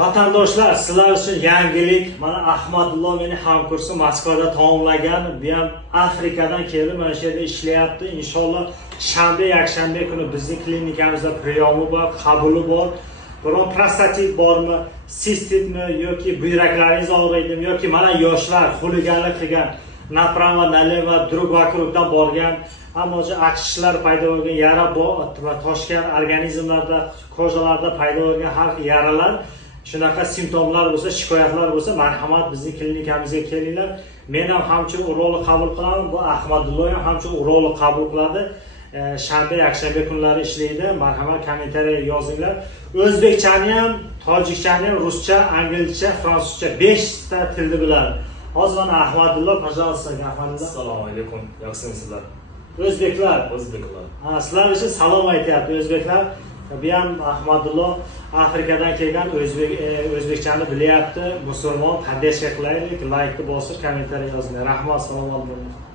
Vatandoshlar, sizlar uchun yangilik. Mana Ahmadullo meni hamkursim Moskvada tamomlagan. Bu ham Afrikadan keldi, mana shu yerda ishlayapti. Inshaalloh shanba, yakshanba kuni bizning klinikamizda priyomi bor, qabuli bor. Biron prostatit bormi, sistitmi yoki buyraklaringiz og'riydimi yoki mana yoshlar xuliganlik qilgan, направо налево друг вокругdan borgan, ammo achishlar paydo bo'lgan, yara va toshgan organizmlarda, ko'zalarda paydo bo'lgan har xil yaralar, shunaqa simptomlar bo'lsa, shikoyatlar bo'lsa, marhamat bizning klinikamizga kelinglar. Men ham hamchi urolog qabul qilaman, bu Ahmadullo ham hamchi urolog qabul qiladi. Shanba, yakshanba kunlari ishlaydi. Marhamat kommentariya yozinglar. O'zbekchani ham, tojikchani ham, ruscha, anglizcha, fransuzcha 5 ta tilni biladi. Hozir mana Ahmadullo, пожалуйста, Ahmadullo. Assalomu alaykum. Yaxshimisizlar? O'zbeklar. O'zbeklar. Sizlar uchun salom aytyapti o'zbeklar. Bu ham Ahmadullo Afrikadan kelgan, o'zbekchani bilyapti. Musulmon, podдержка qilaylik, like bosib, kommentariya yozinglar. Rahmat, salom alaykum.